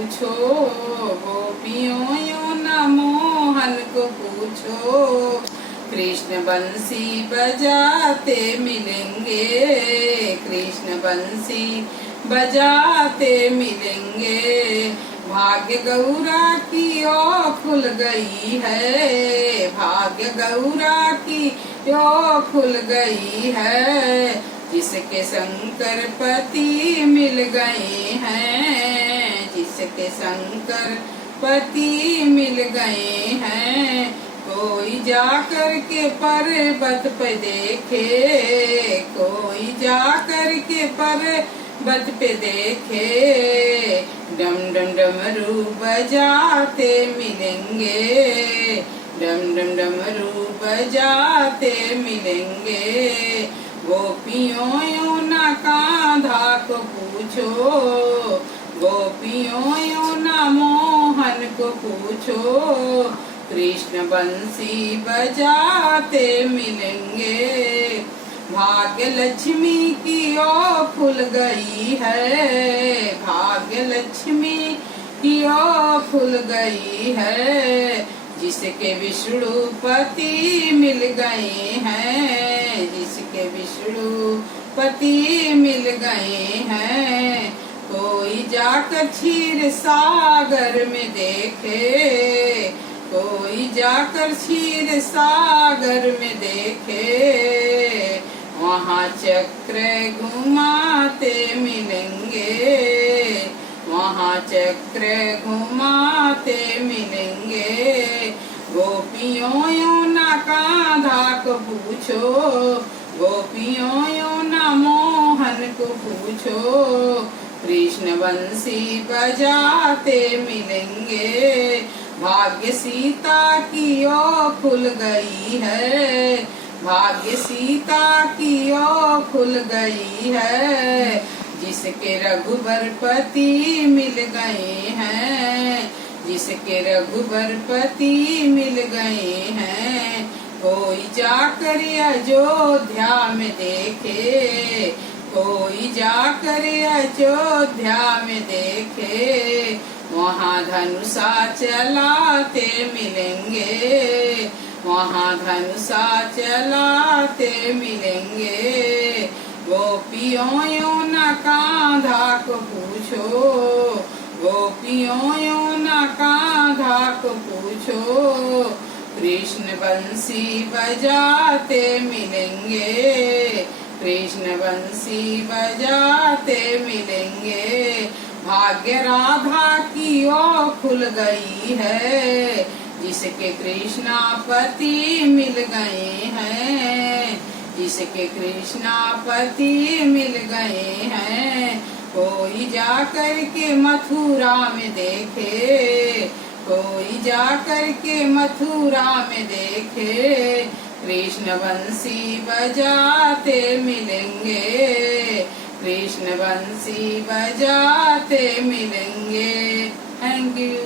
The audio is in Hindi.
पूछो, गोपियों यूं न मोहन को पूछो। कृष्ण बंसी बजाते मिलेंगे, कृष्ण बंसी बजाते मिलेंगे। भाग्य गौरा की ओ खुल गई है, भाग्य गौरा की ओ खुल गई है। जिसके शंकर पति मिल गए हैं, जिसके शंकर पति मिल गए हैं। कोई जाकर के पर्वत पे देखे, कोई जाकर के पर्वत पे देखे। डम डम डमरू बजाते मिलेंगे, डम डम डमरू बजाते मिलेंगे। गोपियों यूं न कान्हा को पूछो, गोपियों यूं न मोहन को पूछो। कृष्ण बंसी बजाते मिलेंगे। भाग्य लक्ष्मी की ओ खुल गई है, भाग्य लक्ष्मी की ओ खुल गई है। जिसके विष्णु पति मिल गए हैं, जिसके विष्णु पति मिल गए हैं। कोई जाकर क्षीर सागर में देखे, कोई जाकर क्षीर सागर में देखे। वहाँ चक्र घुमाते मिलेंगे, वहाँ चक्र घुमाते मिलेंगे। गोपियों यूं न कान्हा को पूछो, गोपियों यूं न मोहन को पूछो। कृष्ण बंसी बजाते मिलेंगे। भाग्य सीता की ओ खुल गई है, भाग्य सीता की ओ खुल गई है। जिसके रघुबर पति मिल गए हैं, जिसके रघुबर पति मिल गए हैं। कोई जाकर अयोध्या में देखे, कोई जाकर अयोध्या में देखे। वहाँ धनुषा चलाते मिलेंगे, वहाँ धनुषा चलाते मिलेंगे। गोपियों यूं न कान्हा को पूछो, गोपियों यूं न कान्हा को पूछो। कृष्ण बंसी बजाते मिलेंगे, कृष्ण बंसी बजाते मिलेंगे। भाग्य राधा की ओ खुल गई है, जिसके कृष्णा पति मिल गए हैं, जिसके कृष्णा पति मिल गए हैं। कोई जाकर के मथुरा में देखे, कोई जाकर के मथुरा में देखे। कृष्ण बंसी बजाते मिलेंगे, कृष्ण बंसी बजाते मिलेंगे। Thank you.